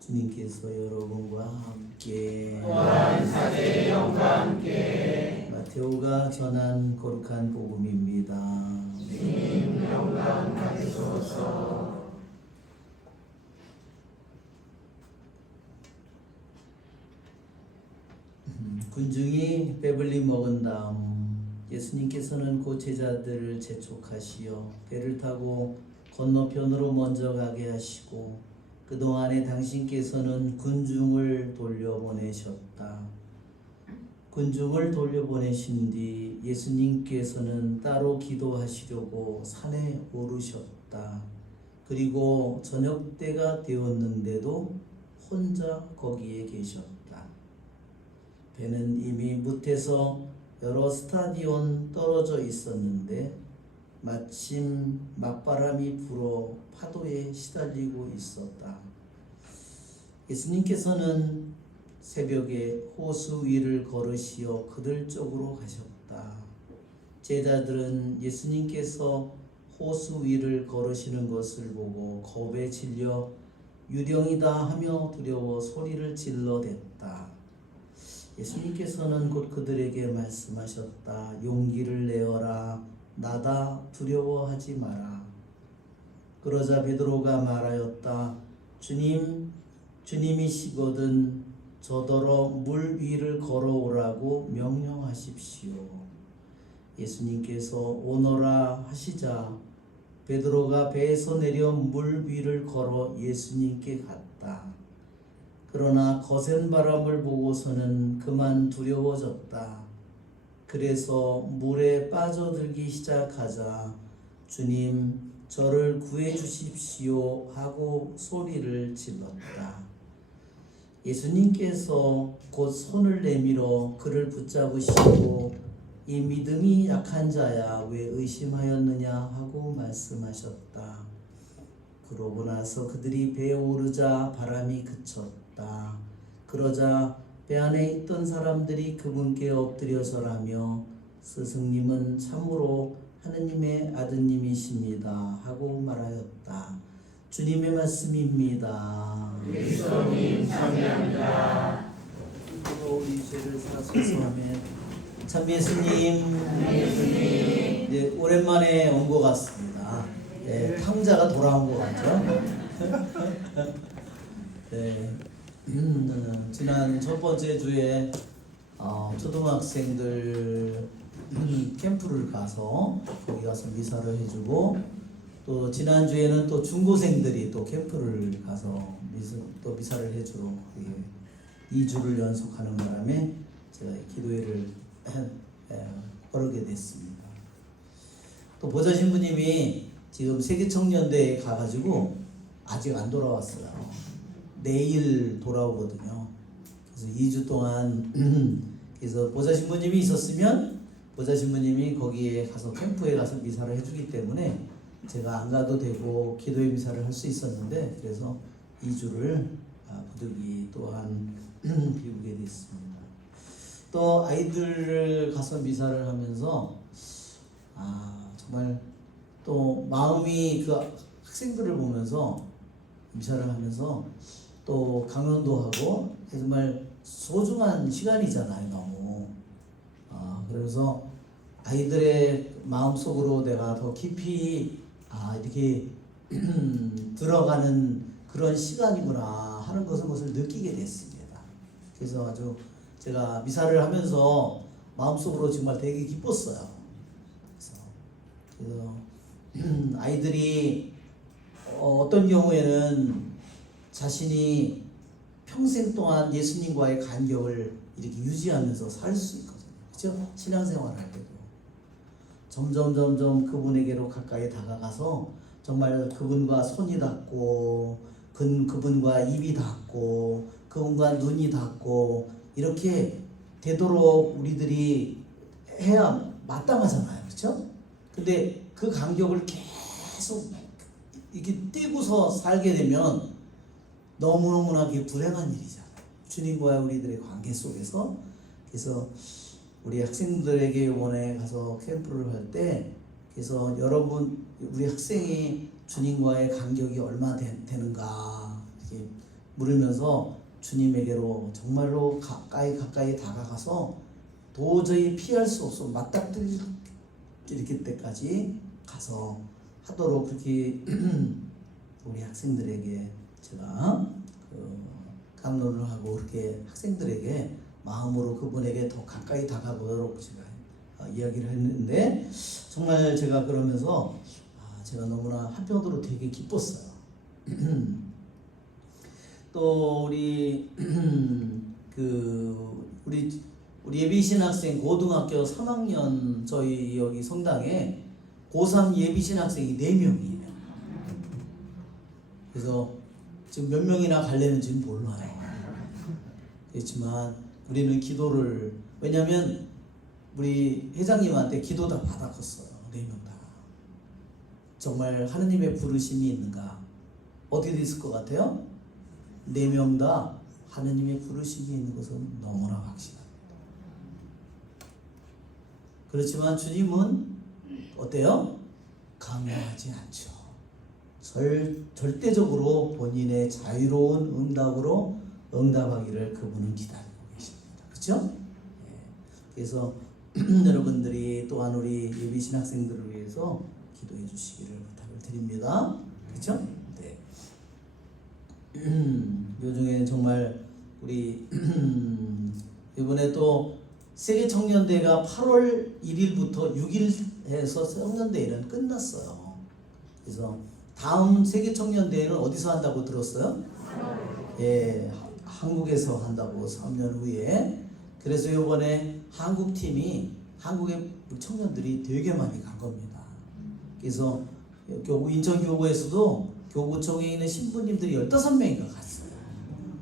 주님께서 여러분과 함께 또한 사제의 영과 함께 마테오가 전한 거룩한 복음입니다. 주님 영광 받으소서. 군중이 배불리 먹은 다음 예수님께서는 그 제자들을 재촉하시어 배를 타고 건너편으로 먼저 가게 하시고 그동안에 당신께서는 군중을 돌려보내셨다. 군중을 돌려보내신 뒤 예수님께서는 따로 기도하시려고 산에 오르셨다. 그리고 저녁 때가 되었는데도 혼자 거기에 계셨다. 배는 이미 무태서 여러 스타디온 떨어져 있었는데 마침 맞바람이 불어 파도에 시달리고 있었다. 예수님께서는 새벽에 호수 위를 걸으시어 그들 쪽으로 가셨다. 제자들은 예수님께서 호수 위를 걸으시는 것을 보고 겁에 질려 유령이다 하며 두려워 소리를 질러댔다. 예수님께서는 곧 그들에게 말씀하셨다. 용기를 내어라. 나다. 두려워하지 마라. 그러자 베드로가 말하였다. 주님, 주님이시거든 저더러 물 위를 걸어오라고 명령하십시오. 예수님께서 오너라 하시자 베드로가 배에서 내려 물 위를 걸어 예수님께 갔다. 그러나 거센 바람을 보고서는 그만 두려워졌다. 그래서 물에 빠져들기 시작하자 주님 저를 구해 주십시오 하고 소리를 질렀다. 예수님께서 곧 손을 내밀어 그를 붙잡으시고 이 믿음이 약한 자야 왜 의심하였느냐 하고 말씀하셨다. 그러고 나서 그들이 배에 오르자 바람이 그쳤다. 그러자 배 안에 있던 사람들이 그분께 엎드려 절하며 스승님은 참으로 하느님의 아드님이십니다 하고 말하였다. 주님의 말씀입니다. 그리스도님 참여합니다. 우리 죄를 사소서 하며 참 예수님, 네, 오랜만에 온 것 같습니다. 네, 탕자가 돌아온 것 같죠? 네, 지난 첫 번째 주에 초등학생들 캠프를 가서 거기 가서 미사를 해주고 또 지난 주에는 또 중고생들이 또 캠프를 가서 또 미사를 해주러 2주를 연속하는 바람에 제가 기도회를 거르게 됐습니다. 또 보좌 신부님이 지금 세계청년대에 가가지고 아직 안 돌아왔어요. 내일 돌아오거든요. 그래서 2주 동안 그래서 보좌 신부님이 있었으면 보좌 신부님이 거기에 가서 캠프에 가서 미사를 해주기 때문에 제가 안 가도 되고 기도회 미사를 할 수 있었는데 그래서 2주를 부득이 또한 비우게 됐습니다. 또 아이들을 가서 미사를 하면서 정말 또 마음이 그 학생들을 보면서 미사를 하면서 또 강연도 하고 정말 소중한 시간이잖아요. 너무 그래서 아이들의 마음속으로 내가 더 깊이 이렇게 들어가는 그런 시간이구나 하는 것을 느끼게 됐습니다. 그래서 아주 제가 미사를 하면서 마음속으로 정말 되게 기뻤어요. 그래서 아이들이 어떤 경우에는 자신이 평생 동안 예수님과의 간격을 이렇게 유지하면서 살 수 있거든요. 그렇죠? 신앙생활 할 때도 점점 그분에게로 가까이 다가가서 정말 그분과 손이 닿고 그분과 입이 닿고 그분과 눈이 닿고 이렇게 되도록 우리들이 해야 마땅하잖아요. 그렇죠? 근데 그 간격을 계속 이렇게 떼고서 살게 되면 너무너무나 불행한 일이잖아요. 주님과 우리들의 관계 속에서. 그래서 우리 학생들에게 이번에 가서 캠프를 할 때 그래서 여러분 우리 학생이 주님과의 간격이 얼마 되는가 이렇게 물으면서 주님에게로 정말로 가까이 다가가서 도저히 피할 수 없어 맞닥뜨릴 이렇게 때까지 가서 하도록 그렇게 우리 학생들에게 제가 강론을 하고 그렇게 학생들에게 마음으로 그분에게 더 가까이 다가보도록 제가 이야기를 했는데 정말 제가 그러면서 제가 너무나 한편으로 되게 기뻤어요. 또 우리 우리 예비신학생 고등학교 3학년 저희 여기 성당에 고3 예비신학생이 4명이에요. 그래서 지금 몇 명이나 갈래는지는 몰라요. 그렇지만 우리는 기도를 왜냐하면 우리 회장님한테 기도 다 받았었어요. 4명 다. 정말 하느님의 부르심이 있는가? 어떻게 됐을 것 같아요? 4명 다 하느님의 부르심이 있는 것은 너무나 확실합니다. 그렇지만 주님은 어때요? 강요하지 않죠. 절대적으로 본인의 자유로운 응답으로 응답하기를 그분은 기다리고 계십니다. 그렇죠? 그래서 여러분들이 또한 우리 예비신 학생들을 위해서 기도해 주시기를 부탁을 드립니다. 그렇죠? 네. 요중에 정말 우리 이번에 또 세계 청년대회가 8월 1일부터 6일 해서 청년대회는 끝났어요. 그래서 다음 세계 청년대회는 어디서 한다고 들었어요? 예, 한국에서 한다고 3년 후에. 그래서 이번에 한국 팀이 한국의 청년들이 되게 많이 간 겁니다. 그래서 인천 교구에서도 교구청에 있는 신부님들이 15명인가 갔어요.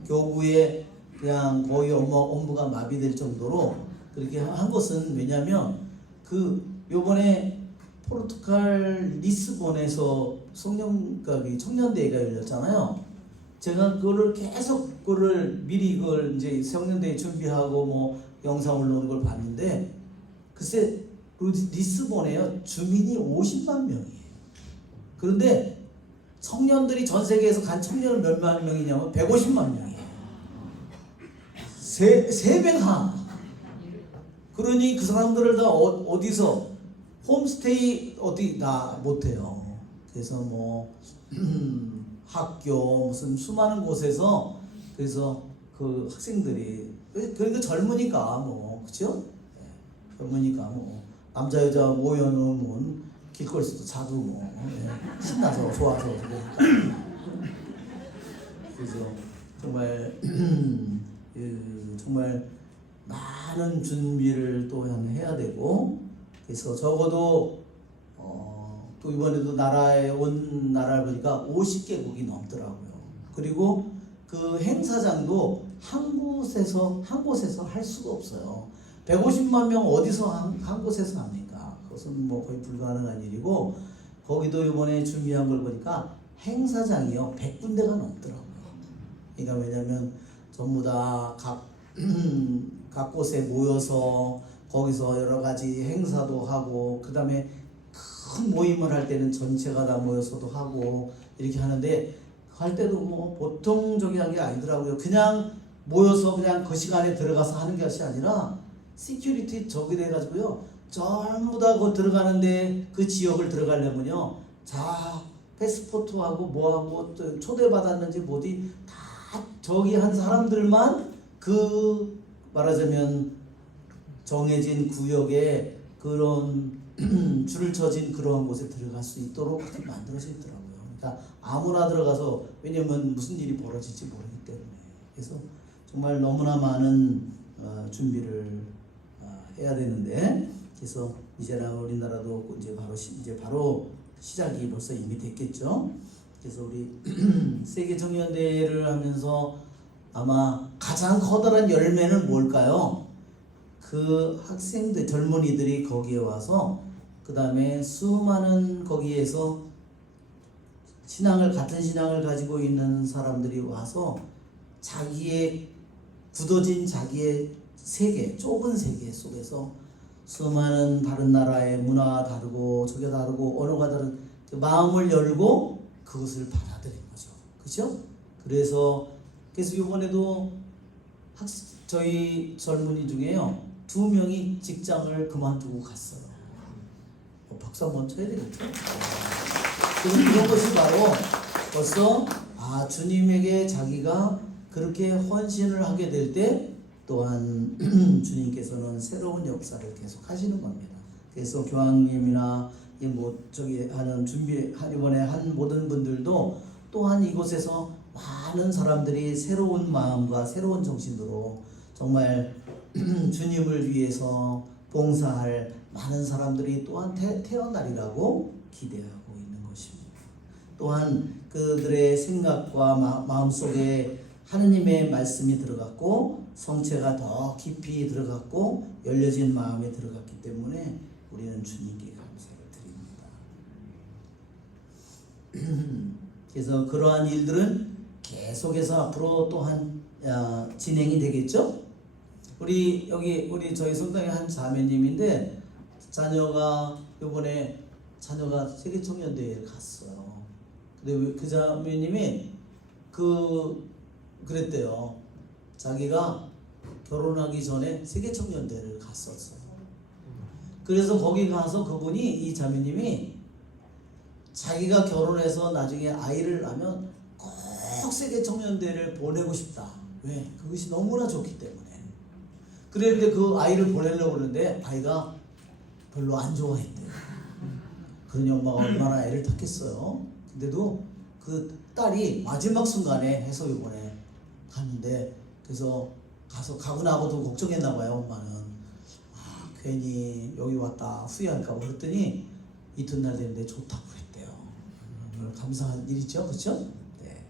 교구에 그냥 거의 업무가 마비될 정도로 그렇게 한 것은 왜냐면 요번에 포르투갈 리스본에서 청년대회가 열렸잖아요. 제가 그거를 계속 미리 그걸 이제 청년대회 준비하고 뭐 영상 올라오는 걸 봤는데 글쎄 리스본에요 주민이 50만 명이에요. 그런데 청년들이 전 세계에서 간 청년은 몇만 명이냐면 150만 명이에요. 세 배 하나. 그러니 그 사람들을 다 어디서 홈스테이 어디 다 못해요. 그래서 뭐 학교 무슨 수많은 곳에서 그래서 그 학생들이 그러니까 젊으니까 뭐 그렇죠? 젊으니까 뭐 남자 여자 모여놓으면 길거리에서도 자도 뭐 신나서 좋아서 그래서 정말 정말 많은 준비를 또 해야 되고 그래서 적어도 또 이번에도 온 나라를 보니까 50개국이 넘더라고요. 그리고 그 행사장도 한 곳에서 할 수가 없어요. 150만 명 어디서 한 곳에서 합니까? 그것은 뭐 거의 불가능한 일이고 거기도 이번에 준비한 걸 보니까 행사장이요 100군데가 넘더라고요. 그러니까 왜냐면 전부 다 각 곳에 모여서 거기서 여러 가지 행사도 하고 그 다음에 큰 모임을 할 때는 전체가 다 모여서도 하고 이렇게 하는데 할 때도 뭐 보통 저기 한 게 아니더라고요. 그냥 모여서 그냥 그 시간에 들어가서 하는 것이 아니라 시큐리티 저기 돼가지고요 전부 다 그 들어가는데 그 지역을 들어가려면요 자 패스포트하고 뭐하고 초대받았는지 뭐지 다 저기 한 사람들만 그 말하자면 정해진 구역에 그런 줄을 쳐진 그러한 곳에 들어갈 수 있도록 그렇게 만들어져 있더라고요. 그러니까 아무나 들어가서 왜냐면 무슨 일이 벌어질지 모르기 때문에 그래서 정말 너무나 많은 준비를 해야 되는데 그래서 이제는 우리나라도 이제 바로 시작이 벌써 이미 됐겠죠. 그래서 우리 세계 청년대회를 하면서 아마 가장 커다란 열매는 뭘까요? 그 학생들, 젊은이들이 거기에 와서 그 다음에 수많은 거기에서 같은 신앙을 가지고 있는 사람들이 와서 자기의 굳어진 자기의 세계, 좁은 세계 속에서 수많은 다른 나라의 문화가 다르고 저게 다르고 언어가 다른 그 마음을 열고 그것을 받아들인 거죠. 그렇죠? 그래서 이번에도 저희 젊은이 중에요 2명이 직장을 그만두고 갔어요. 박수 한번 쳐야 되겠죠? 이런 것이 바로 벌써 주님에게 자기가 그렇게 헌신을 하게 될 때 또한 주님께서는 새로운 역사를 계속 하시는 겁니다. 그래서 교황님이나 하는 이번에 한 모든 분들도 또한 이곳에서 많은 사람들이 새로운 마음과 새로운 정신으로 정말 주님을 위해서 봉사할 많은 사람들이 또한 태어나리라고 기대하고 있는 것입니다. 또한 그들의 생각과 마음속에 하느님의 말씀이 들어갔고 성체가 더 깊이 들어갔고 열려진 마음에 들어갔기 때문에 우리는 주님께 감사를 드립니다. 그래서 그러한 일들은 계속해서 앞으로 또한 진행이 되겠죠. 우리 저희 성당의 한 자매님인데 이번에 자녀가 세계 청년대회를 갔어요. 근데 그 자매님이 그랬대요. 자기가 결혼하기 전에 세계 청년대회를 갔었어요. 그래서 거기 가서 이 자매님이 자기가 결혼해서 나중에 아이를 낳으면 꼭 세계 청년대회를 보내고 싶다. 왜? 그것이 너무나 좋기 때문에. 그런데 그 아이를 보내려고 그러는데 아이가 별로 안 좋아했대요. 그러니 엄마가 얼마나 애를 탔겠어요. 근데도 그 딸이 마지막 순간에 해서 이번에 갔는데 그래서 가고 나고도 걱정했나 봐요. 엄마는 괜히 여기 왔다 후회할까 봐. 그랬더니 이튿날 됐는데 좋다고 그랬대요. 감사한 일이죠, 그렇죠? 네.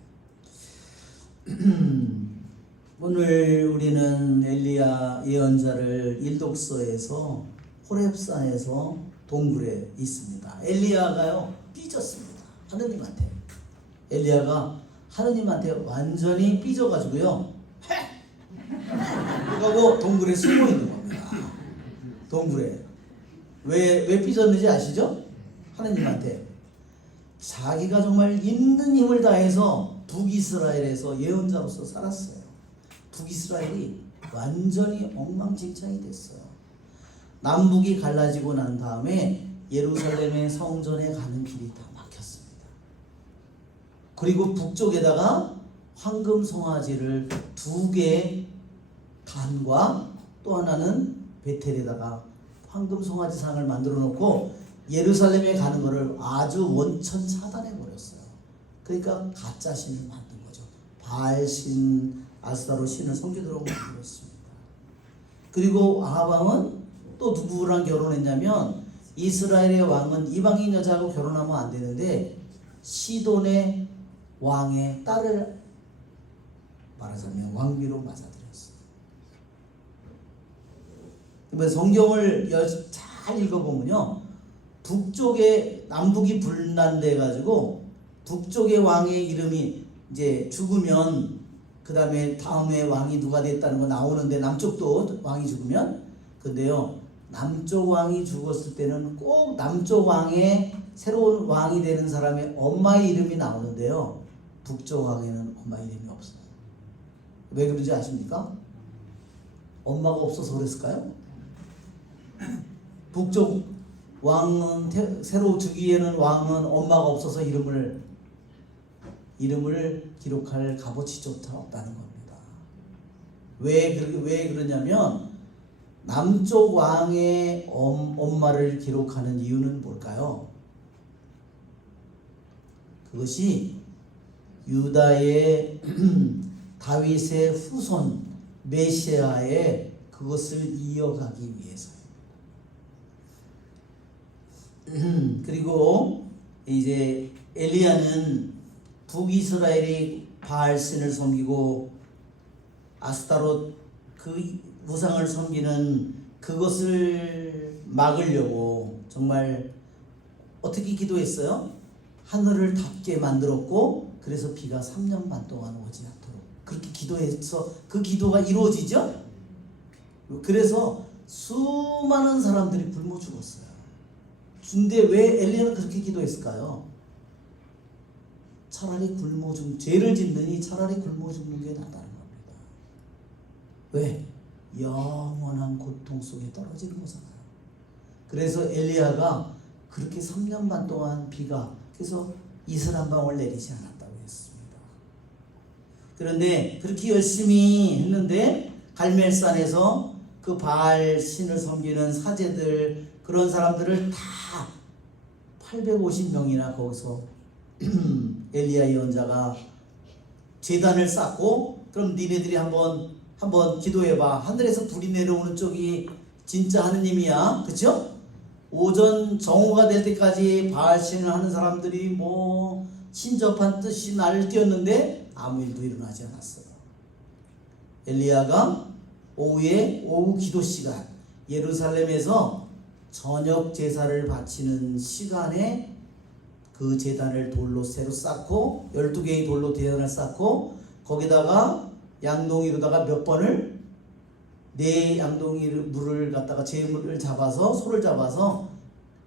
오늘 우리는 엘리야 예언자를 일독서에서 호렙산에서 동굴에 있습니다. 엘리야가요 삐졌습니다. 하느님한테. 엘리야가 하느님한테 완전히 삐져가지고요. 그러고 동굴에 숨어 있는 겁니다. 동굴에. 왜 삐졌는지 아시죠? 하느님한테. 자기가 정말 있는 힘을 다해서 북이스라엘에서 예언자로서 살았어요. 북이스라엘이 완전히 엉망진창이 됐어요. 남북이 갈라지고 난 다음에 예루살렘의 성전에 가는 길이 다 막혔습니다. 그리고 북쪽에다가 황금 송아지를 2개 단과 또 하나는 베텔에다가 황금 송아지상을 만들어 놓고 예루살렘에 가는 것을 아주 원천 차단해 버렸어요. 그러니까 가짜 신을 만든 거죠. 바알신, 아스타로 신을 섬기도록 만들었습니다. 그리고 아합왕은 또 누구랑 결혼했냐면 이스라엘의 왕은 이방인 여자하고 결혼하면 안 되는데 시돈의 왕의 딸을 말하자면 왕비로 맞아들였어요. 성경을 잘 읽어보면요, 북쪽에 남북이 분란돼 가지고 북쪽의 왕의 이름이 이제 죽으면 그 다음에 왕이 누가 됐다는 거 나오는데 남쪽도 왕이 죽으면 근데요 남쪽 왕이 죽었을 때는 꼭 남쪽 왕의 새로운 왕이 되는 사람의 엄마의 이름이 나오는데요 북쪽 왕에는 엄마 이름이 없어요. 왜 그런지 아십니까? 엄마가 없어서 그랬을까요? 북쪽 왕은 새로 주기에는 왕은 엄마가 없어서 이름을 기록할 값어치조차 없다는 겁니다. 왜 그러냐면 남쪽 왕의 엄마를 기록하는 이유는 뭘까요? 그것이 유다의 다윗의 후손 메시아의 그것을 이어가기 위해서입니다. 그리고 이제 엘리야는 북이스라엘이 바알신을 섬기고 아스타롯 그 우상을 섬기는 그것을 막으려고 정말 어떻게 기도했어요? 하늘을 닫게 만들었고 그래서 비가 3년 반 동안 오지 않도록 그렇게 기도해서 그 기도가 이루어지죠? 그래서 수많은 사람들이 굶어 죽었어요. 근데 왜 엘리야는 그렇게 기도했을까요? 차라리 굶어 죽는 죄를 짓느니 차라리 굶어 죽는 게 낫다는 겁니다. 왜? 영원한 고통 속에 떨어지는 거잖아요. 그래서 엘리야가 그렇게 3년 반 동안 비가 그래서 이슬 한 방울 내리지 않았다고 했습니다. 그런데 그렇게 열심히 했는데 갈멜산에서 그 바알 신을 섬기는 사제들 그런 사람들을 다 850명이나 거기서 엘리야 예언자가 제단을 쌓고 그럼 니네들이 한번 기도해봐. 하늘에서 불이 내려오는 쪽이 진짜 하느님이야. 그쵸? 오전 정오가 될 때까지 바알신을 하는 사람들이 뭐 신접한 뜻이 날을 띄었는데 아무 일도 일어나지 않았어요. 엘리야가 오후 기도 시간 예루살렘에서 저녁 제사를 바치는 시간에 그 제단을 돌로 새로 쌓고 12개의 돌로 제단을 쌓고 거기다가 양동이로다가 몇 번을 네 양동이를 물을 갖다가 재물을 잡아서 소를 잡아서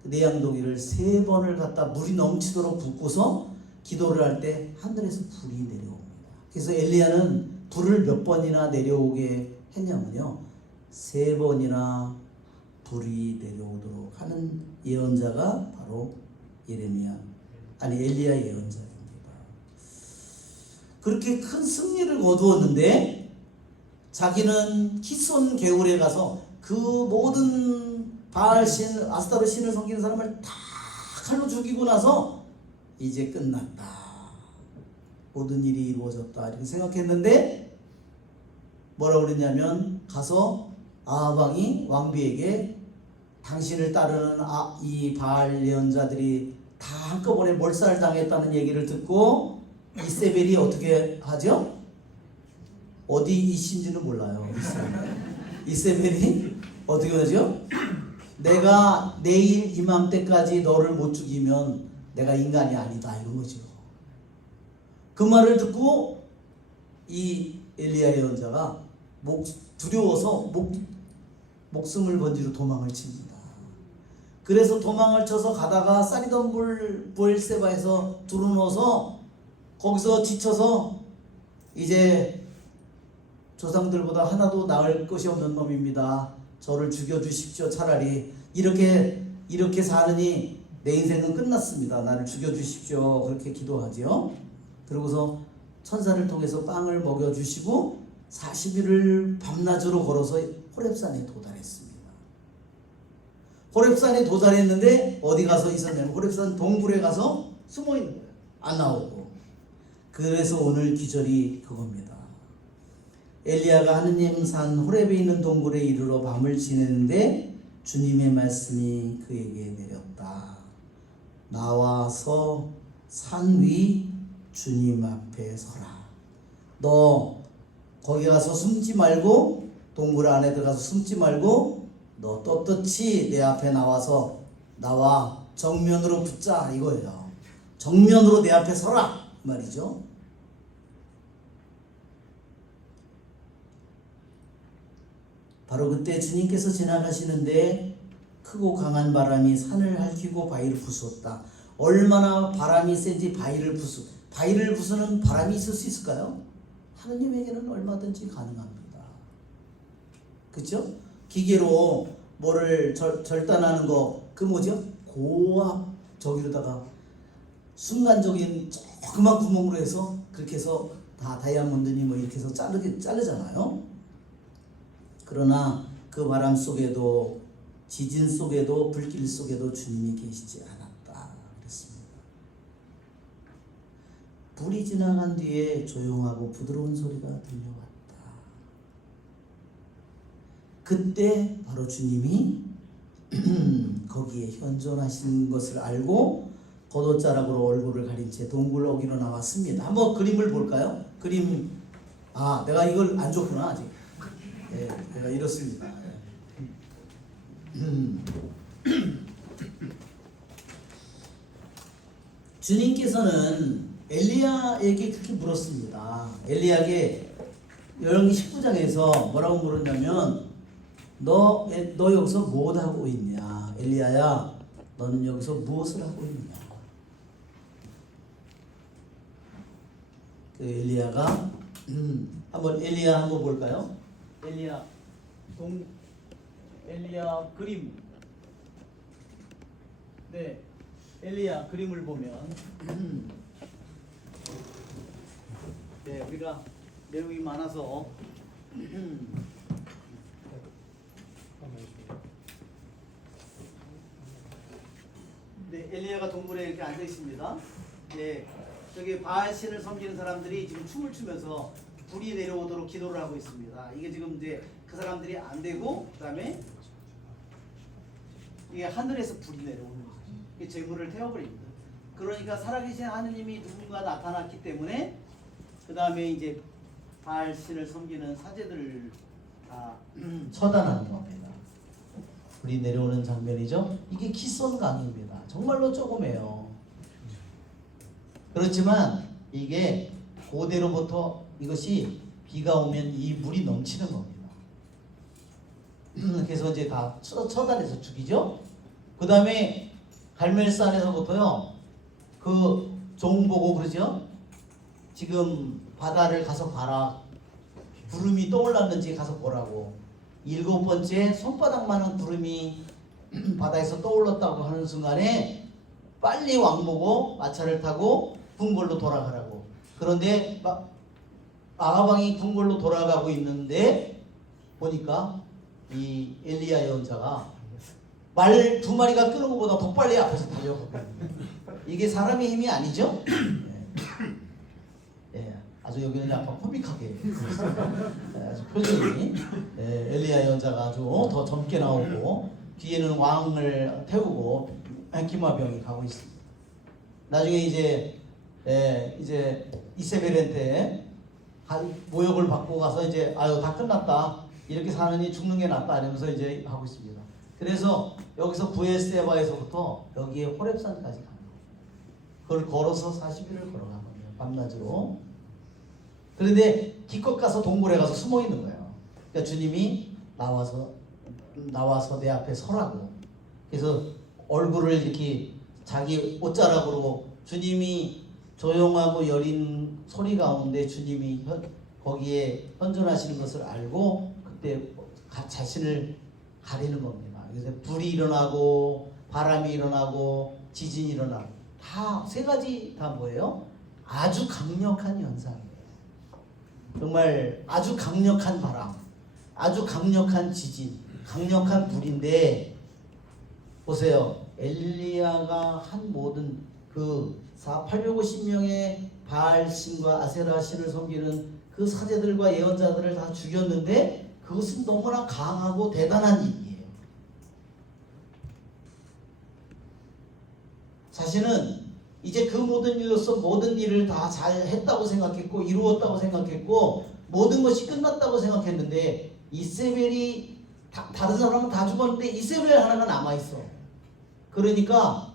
네 양동이를 3번을 갖다 물이 넘치도록 붓고서 기도를 할 때 하늘에서 불이 내려옵니다. 그래서 엘리야는 불을 몇 번이나 내려오게 했냐면요 3번이나 불이 내려오도록 하는 예언자가 바로 엘리야 예언자입니다. 그렇게 큰 승리를 거두었는데 자기는 키손 개울에 가서 그 모든 바알신 아스타롯 신을 섬기는 사람을 다 칼로 죽이고 나서 이제 끝났다. 모든 일이 이루어졌다. 이렇게 생각했는데 뭐라고 그랬냐면 가서 아합 왕비에게 당신을 따르는 이 바알 예언자들이 다 한꺼번에 몰살당했다는 얘기를 듣고 이세벨이 어떻게 하죠? 어디 이신지는 몰라요. 이세벨이 어떻게 하죠? 내가 내일 이맘때까지 너를 못 죽이면 내가 인간이 아니다 이런 거죠. 그 말을 듣고 이 엘리야 예언자가 두려워서 목숨을 번지로 도망을 칩니다. 그래서 도망을 쳐서 가다가 사리돈 부엘세바에서 두루누워서 거기서 지쳐서 이제 조상들보다 하나도 나을 것이 없는 놈입니다. 저를 죽여주십시오. 차라리 이렇게 사느니 내 인생은 끝났습니다. 나를 죽여주십시오. 그렇게 기도하죠. 그러고서 천사를 통해서 빵을 먹여주시고 40일을 밤낮으로 걸어서 호렙산에 도달했습니다. 호렙산에 도달했는데 어디 가서 있었냐면 호렙산 동굴에 가서 숨어있는 거예요. 안 나오고. 그래서 오늘 기절이 그겁니다. 엘리야가 하느님 산 호렙에 있는 동굴에 이르러 밤을 지내는데 주님의 말씀이 그에게 내렸다. 나와서 산 위 주님 앞에 서라. 너 거기 가서 숨지 말고 동굴 안에 들어가서 숨지 말고 너 떳떳이 내 앞에 나와서 나와 정면으로 붙자 이거예요. 정면으로 내 앞에 서라 말이죠. 바로 그때 주님께서 지나가시는데 크고 강한 바람이 산을 핥히고 바위를 부수었다. 얼마나 바람이 센지 바위를 부수는 바람이 있을 수 있을까요? 하느님에게는 얼마든지 가능합니다. 그렇죠? 기계로 뭐를 절단하는 거 그 뭐죠? 고압 저기로다가 순간적인 조그만 구멍으로 해서 그렇게 해서 다 다이아몬드니 뭐 이렇게 해서 자르잖아요. 그러나 그 바람 속에도 지진 속에도 불길 속에도 주님이 계시지 않았다 그랬습니다. 불이 지나간 뒤에 조용하고 부드러운 소리가 들려왔다. 그때 바로 주님이 거기에 현존하신 것을 알고 겉옷자락으로 얼굴을 가린 채 동굴 어귀로 나왔습니다. 한번 그림을 볼까요? 그림. 내가 이걸 안 줬구나 아직. 내가 이렇습니다. 주님께서는 엘리야에게 그렇게 물었습니다. 엘리야에게 열왕기 19장에서 뭐라고 물었냐면 너 여기서 뭐 하고 있냐? 엘리야야, 너는 여기서 무엇을 하고 있냐? 그 엘리야가 한번 엘리야 한번 볼까요? 엘리야 그림. 네, 엘리야 그림을 보면 네, 우리가 내용이 많아서 네, 엘리야가 동굴에 이렇게 앉아 있습니다. 네, 저기 바알신을 섬기는 사람들이 지금 춤을 추면서 불이 내려오도록 기도를 하고 있습니다. 이게 지금 이제 그 사람들이 안 되고, 그다음에 이게 하늘에서 불이 내려오는 거죠. 이게 재물을 태워버립니다. 그러니까 살아계신 하느님이 누군가 나타났기 때문에 그 다음에 이제 바알신을 섬기는 사제들을 다 처단하는 겁니다. 불이 내려오는 장면이죠. 이게 키손 강입니다. 정말로 조그매요. 그렇지만 이게 고대로부터 이것이 비가 오면 이 물이 넘치는 겁니다. 그래서 이제 다 처단해서 죽이죠. 그 다음에 갈멜산에서부터요, 그 종 보고 그러죠. 지금 바다를 가서 봐라. 구름이 떠올랐는지 가서 보라고. 7번째 손바닥만한 구름이 바다에서 떠올랐다고 하는 순간에 빨리 왕 보고 마차를 타고 궁궐로 돌아가라고. 그런데 아하방이 궁궐로 돌아가고 있는데 보니까 이 엘리야 예언자가 말 2마리가 끄는 것보다 더 빨리 앞에서 달려가거든요. 이게 사람의 힘이 아니죠? 아주 여기는 약간 코믹하게 아주 표정이 엘리야 예언자가 아주 더 젊게 나오고 뒤에는 왕을 태우고 기마병이 가고 있습니다. 나중에 이제 이세벨한테 모욕을 받고 가서 이제 다 끝났다, 이렇게 사느니 죽는 게 낫다 이러면서 이제 하고 있습니다. 그래서 여기서 부에스에바에서부터 여기에 호렙산까지 가는 거예요. 그걸 걸어서 40일을 걸어간 거예요. 밤낮으로. 그런데 기껏 가서 동굴에 가서 숨어 있는 거예요. 그러니까 주님이 나와서 내 앞에 서라고. 그래서 얼굴을 이렇게 자기 옷자락으로, 주님이 조용하고 여린 소리 가운데 주님이 거기에 현존하시는 것을 알고 그때 자신을 가리는 겁니다. 그래서 불이 일어나고 바람이 일어나고 지진이 일어나고 다 세 가지 다 뭐예요? 아주 강력한 현상이에요. 정말 아주 강력한 바람, 아주 강력한 지진, 강력한 불인데 보세요. 엘리야가 한 모든 그 850명의 바알신과 아세라신을 섬기는 그 사제들과 예언자들을 다 죽였는데 그것은 너무나 강하고 대단한 일이에요. 자신은 이제 그 모든 일로서 모든 일을 다 잘 했다고 생각했고 이루었다고 생각했고 모든 것이 끝났다고 생각했는데 이세벨이 다른 사람은 다 죽었는데 이세벨 하나가 남아있어. 그러니까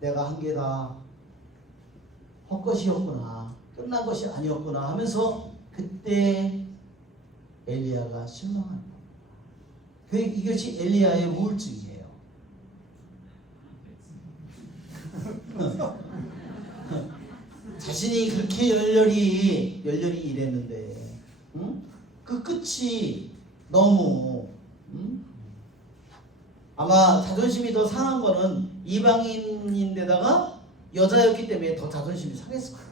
내가 한 게 다 헛것이었구나, 끝난 것이 아니었구나 하면서 그때 엘리야가 실망한 겁니다. 이것이 엘리야의 우울증이에요. 자신이 그렇게 열렬히 일했는데 그 끝이 너무 아마 자존심이 더 상한 거는 이방인인데다가 여자였기 때문에 더 자존심이 상했을 거예요.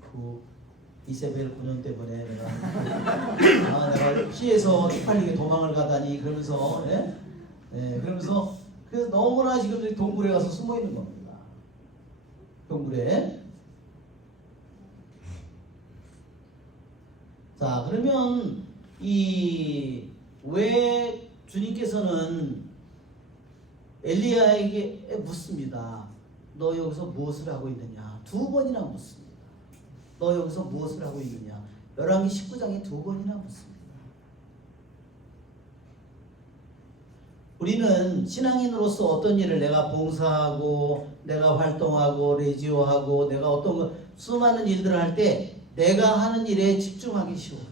그 이세벨 9년 때문에 내가 피해서 쪽팔리게 도망을 가다니 그러면서 그러면서 그래서 너무나 지금 동굴에 가서 숨어 있는 겁니다. 동굴에. 자, 그러면 왜 주님께서는 엘리야에게 묻습니다. 너 여기서 무엇을 하고 있느냐? 2번이나 묻습니다. 너 여기서 무엇을 하고 있느냐? 열왕기 19장에 2번이나 묻습니다. 우리는 신앙인으로서 어떤 일을 내가 봉사하고 내가 활동하고 레지오하고 내가 어떤 수많은 일들을 할 때 내가 하는 일에 집중하기 쉬워요.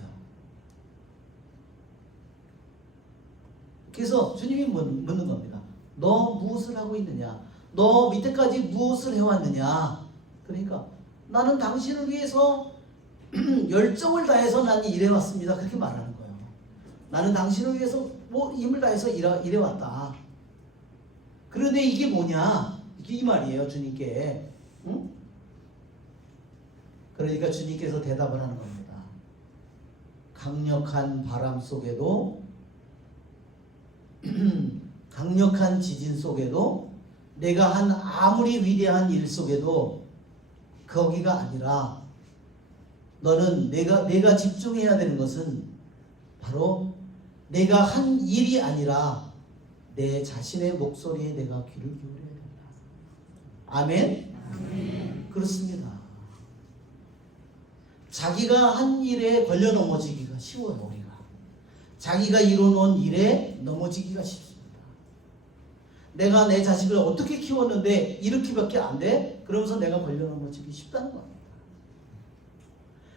그래서 주님이 묻는 겁니다. 너 무엇을 하고 있느냐? 너 밑에까지 무엇을 해왔느냐? 그러니까 나는 당신을 위해서 열정을 다해서 나는 일해왔습니다. 그렇게 말하는 거예요. 나는 당신을 위해서 힘을 다해서 일해왔다. 그런데 이게 뭐냐? 이게 이 말이에요. 주님께. 응? 그러니까 주님께서 대답을 하는 겁니다. 강력한 바람 속에도 강력한 지진 속에도 내가 한 아무리 위대한 일 속에도 거기가 아니라 너는 내가 집중해야 되는 것은 바로 내가 한 일이 아니라 내 자신의 목소리에 내가 귀를 기울여야 된다. 아멘? 아멘. 그렇습니다. 자기가 한 일에 걸려 넘어지기가 쉬워요. 우리가 자기가 이뤄놓은 일에 넘어지기가 쉽습니다. 내가 내 자식을 어떻게 키웠는데 이렇게밖에 안 돼? 그러면서 내가 걸려 넘어지기 쉽다는 겁니다.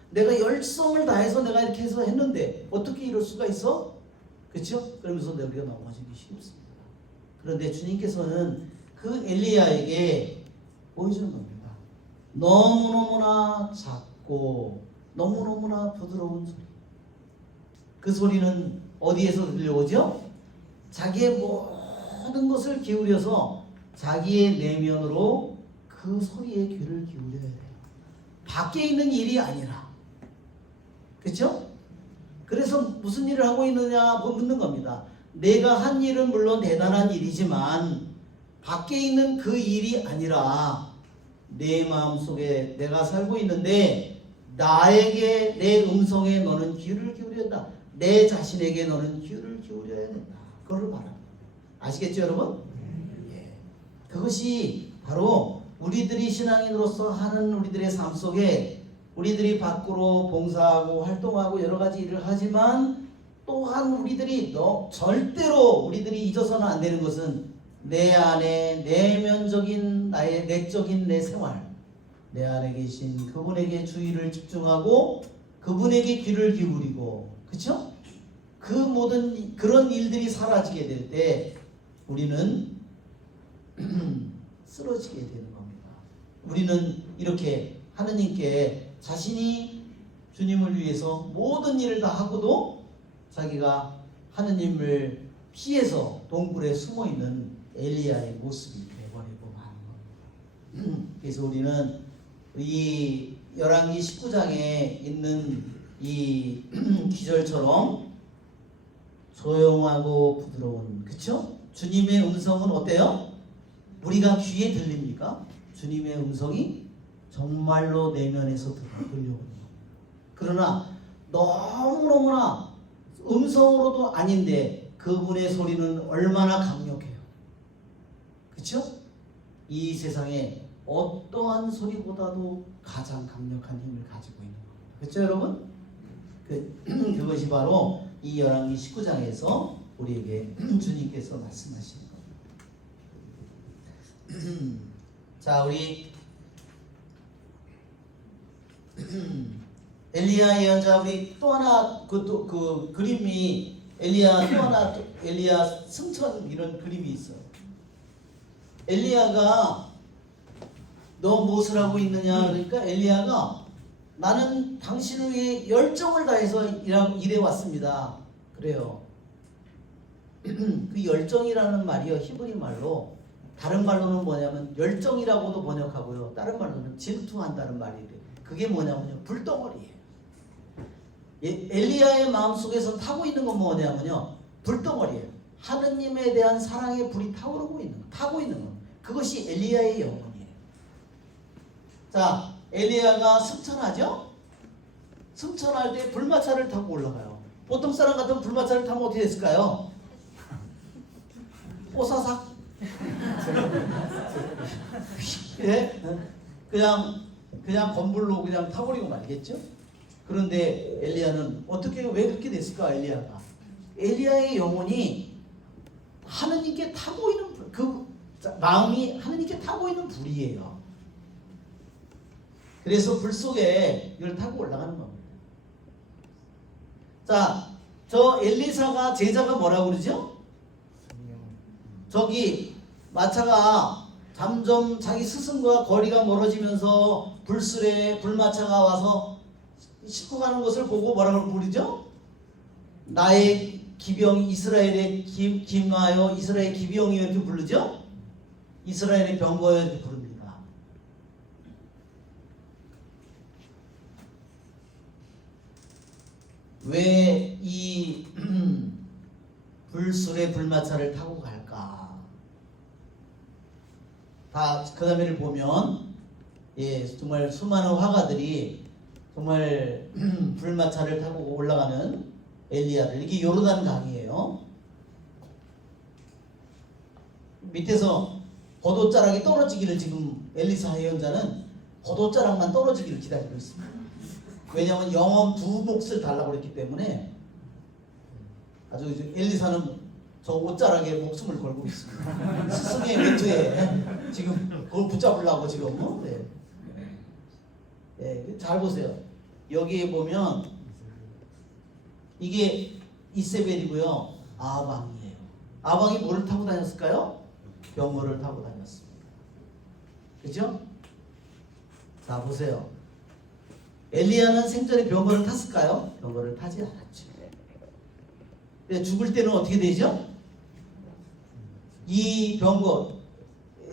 내가 열성을 다해서 내가 이렇게 해서 했는데 어떻게 이럴 수가 있어? 그렇죠? 그러면서 우리가 넘어지기 쉽습니다. 그런데 주님께서는 그 엘리야에게 보여주는 겁니다. 너무너무나 작고 너무너무나 부드러운 소리. 그 소리는 어디에서 들려오죠? 자기의 모든 것을 기울여서 자기의 내면으로 그 소리에 귀를 기울여야 돼요. 밖에 있는 일이 아니라. 그렇죠? 그래서 무슨 일을 하고 있느냐 묻는 겁니다. 내가 한 일은 물론 대단한 일이지만 밖에 있는 그 일이 아니라 내 마음속에 내가 살고 있는데 나에게 내 음성에 너는 귀를 기울여야 된다. 내 자신에게 너는 귀를 기울여야 된다. 그걸 말합니다. 아시겠죠 여러분? 예. 그것이 바로 우리들이 신앙인으로서 하는 우리들의 삶 속에 우리들이 밖으로 봉사하고 활동하고 여러 가지 일을 하지만 또한 우리들이 절대로 우리들이 잊어서는 안 되는 것은 내 안에 내면적인 나의 내적인 내 생활, 내 안에 계신 그분에게 주의를 집중하고 그분에게 귀를 기울이고, 그렇죠? 그 모든 그런 일들이 사라지게 될 때 우리는 쓰러지게 되는 겁니다. 우리는 이렇게 하느님께 자신이 주님을 위해서 모든 일을 다 하고도 자기가 하느님을 피해서 동굴에 숨어있는 엘리야의 모습이 되어버리고 마는 겁니다. 그래서 우리는 이 열왕기 19장에 있는 이 기절처럼 조용하고 부드러운, 그쵸? 주님의 음성은 어때요? 우리가 귀에 들립니까? 주님의 음성이 정말로 내면에서 들려오는 겁니다. 그러나 너무너무나 음성으로도 아닌데 그분의 소리는 얼마나 강력해요. 그쵸? 이 세상에 어떠한 소리보다도 가장 강력한 힘을 가지고 있는 겁니다. 그렇죠 여러분? 그것이 바로 이 열왕기 19장에서 우리에게 주님께서 말씀하시는 겁니다. 자, 우리 엘리야의 여자, 우리 또 하나 그 그림이 엘리야 또 하나 엘리야 승천 이런 그림이 있어요. 엘리야가 너 무엇을 하고 있느냐 그러니까 엘리야가 나는 당신을 위해 열정을 다해서 일해 왔습니다. 그래요. 그 열정이라는 말이요 히브리 말로 다른 말로는 뭐냐면 열정이라고도 번역하고요. 다른 말로는 질투한다는 말이에요. 그게 뭐냐면요 불덩어리예요. 엘리야의 마음속에서 타고 있는 건 뭐냐면요 불덩어리예요. 하느님에 대한 사랑의 불이 타고 있는 거. 그것이 엘리야의 영혼이에요. 자, 엘리야가 승천하죠? 승천할 때 불마차를 타고 올라가요. 보통 사람 같으면 불마차를 타면 어떻게 됐을까요? 뽀사삭 예? 그냥 건물로 그냥 타버리고 말겠죠? 그런데 엘리야는 왜 그렇게 됐을까? 엘리야의 영혼이 하느님께 타고 있는 마음이 하느님께 타고 있는 불이에요. 그래서 불 속에 이걸 타고 올라가는 겁니다. 자, 저 엘리사가 제자가 뭐라고 그러죠? 저기 마차가 점점 자기 스승과 거리가 멀어지면서 불마차가 와서 싣고 가는 것을 보고 뭐라고 부르죠? 나의 기병 이스라엘의 기마여 이스라엘 기병이여 이렇게 부르죠? 이스라엘의 병거여 이렇게 부릅니다. 왜 이 불술의 불마차를 타고 갈까? 그 다음에를 보면 정말 수많은 화가들이 정말 불마차를 타고 올라가는 엘리야를, 이게 요르단 강이에요. 밑에서 포도자락이 떨어지기를 지금 엘리사 예언자는 포도자락만 떨어지기를 기다리고 있습니다. 왜냐하면 영원 두 몫을 달라고 그랬기 때문에 아주 엘리사는 저 옷자락에 목숨을 걸고 있습니다. 스승의 멘트에 지금 그걸 붙잡으려고 지금 잘 보세요. 여기에 보면 이게 이세벨이고요. 아방이에요. 아방이 뭐를 타고 다녔을까요? 병거를 타고 다녔습니다. 그죠? 자 보세요. 엘리야는 생전에 병거를 탔을까요? 병거를 타지 않았죠. 근데 죽을 때는 어떻게 되죠? 이 병거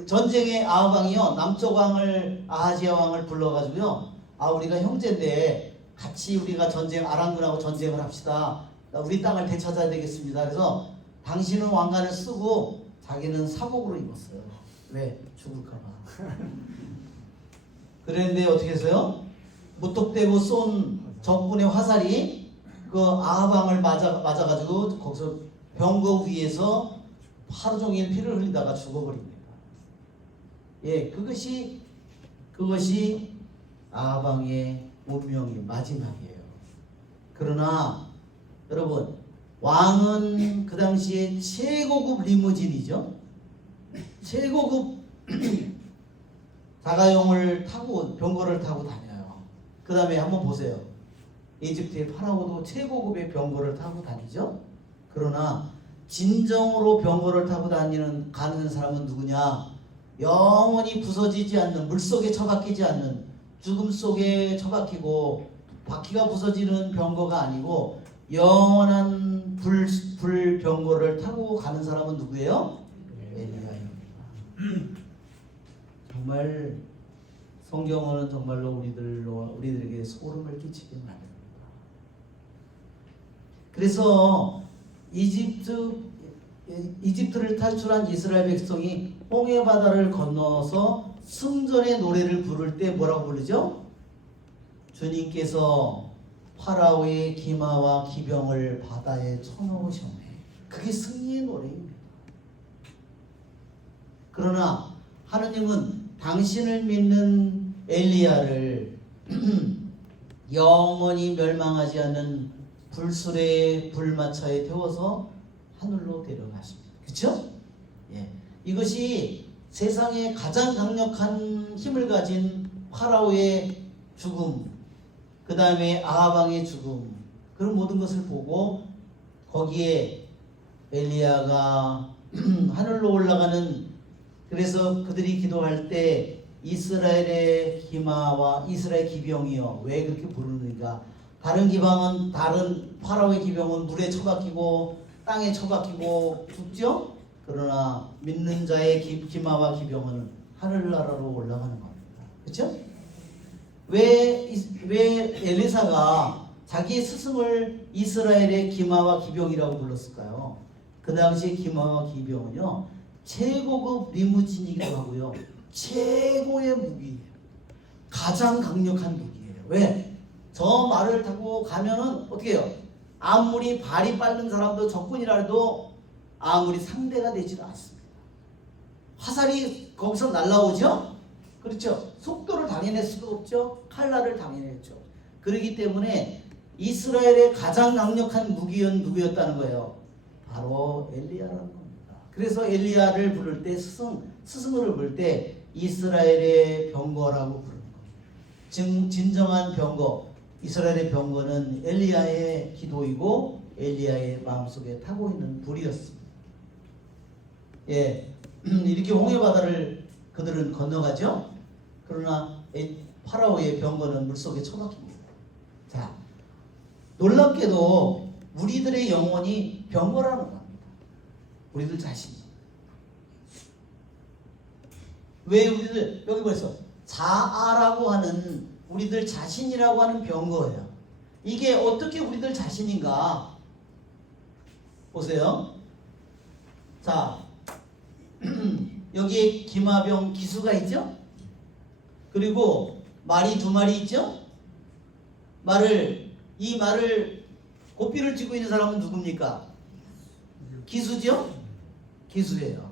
전쟁의 아방이요 남쪽 왕을 아하지야 왕을 불러가지고요. 우리가 형제인데 같이 우리가 아람군하고 전쟁을 합시다. 우리 땅을 되찾아야 되겠습니다. 그래서 당신은 왕관을 쓰고 자기는 사복으로 입었어요. 왜? 죽을까봐. 그랬는데 어떻게 했어요? 무턱대고 쏜 적군의 화살이 그 아방을 맞아가지고 거기서 병거 위에서 하루 종일 피를 흘리다가 죽어버립니다. 그것이 아방의 운명이 마지막이에요. 그러나 여러분 왕은 그 당시에 최고급 리무진이죠. 최고급 자가용을 타고 병거를 타고 다녀요. 그 다음에 한번 보세요. 이집트의 파라오도 최고급의 병거를 타고 다니죠. 그러나 진정으로 병거를 타고 가는 사람은 누구냐? 영원히 부서지지 않는, 물속에 처박히지 않는, 죽음 속에 처박히고 바퀴가 부서지는 병거가 아니고 영원한 불병거를 타고 가는 사람은 누구예요? 엘리야입니다. 정말 성경은 정말로 우리들에게 소름을 끼치게 만듭니다. 그래서 이집트를 탈출한 이스라엘 백성이 홍해 바다를 건너서 승전의 노래를 부를 때 뭐라고 부르죠? 주님께서 파라오의 기마와 기병을 바다에 쳐넣으셨네. 그게 승리의 노래입니다. 그러나 하느님은 당신을 믿는 엘리야를 영원히 멸망하지 않는 불술의 불마차에 태워서 하늘로 데려가십니다. 그렇죠? 이것이 세상에 가장 강력한 힘을 가진 파라오의 죽음, 그 다음에 아하방의 죽음, 그런 모든 것을 보고 거기에 엘리야가 하늘로 올라가는, 그래서 그들이 기도할 때 이스라엘의 기마와 이스라엘 기병이여, 왜 그렇게 부르는가? 다른 파라오의 기병은 물에 처박히고 땅에 처박히고 죽죠? 그러나 믿는 자의 기마와 기병은 하늘나라로 올라가는 겁니다. 그렇죠? 왜 엘리사가 자기 스승을 이스라엘의 기마와 기병이라고 불렀을까요? 그 당시에 기마와 기병은요 최고급 리무진이기도 하고요 최고의 무기예요. 가장 강력한 무기예요. 왜? 저 말을 타고 가면은 어떻게 해요? 아무리 발이 빠른 사람도 적군이라 해도 아무리 상대가 되지도 않습니다. 화살이 거기서 날라오죠? 그렇죠? 속도를 당해낼 수가 없죠? 칼날을 당해냈죠. 그렇기 때문에 이스라엘의 가장 강력한 무기는 누구였다는 거예요? 바로 엘리야라는 겁니다. 그래서 엘리야를 부를 때 스승을 부를 때 이스라엘의 병거라고 부르는 거예요. 진정한 병거, 이스라엘의 병거는 엘리야의 기도이고 엘리야의 마음속에 타고 있는 불이었습니다. 예, 이렇게 홍해 바다를 그들은 건너가죠. 그러나 파라오의 병거는 물속에 처박힙니다. 자, 놀랍게도 우리들의 영혼이 병거라는 겁니다. 우리들 자신이. 왜 우리들 여기 벌써 자아라고 하는 우리들 자신이라고 하는 병거예요. 이게 어떻게 우리들 자신인가? 보세요. 자, 여기에 기마병 기수가 있죠? 그리고 말이 2마리 있죠? 이 말을 고삐를 쥐고 있는 사람은 누굽니까? 기수죠? 기수예요.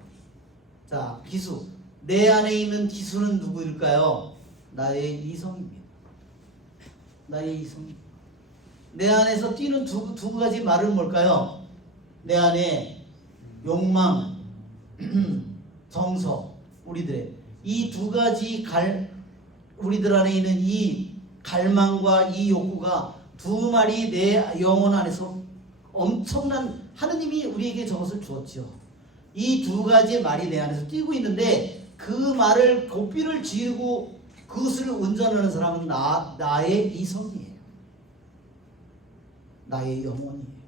자, 기수. 내 안에 있는 기수는 누구일까요? 나의 이성입니다. 나의 이성. 내 안에서 뛰는 두 가지 말은 뭘까요? 내 안에 욕망, 정서, 우리들의 이 2가지 우리들 안에 있는 이 갈망과 이 욕구가 2마리 내 영혼 안에서 엄청난 하느님이 우리에게 저것을 주었죠. 이 2가지 말이 내 안에서 뛰고 있는데 그 말을 고삐를 쥐고 그것을 운전하는 사람은 나의 이성이에요. 나의 영혼이에요.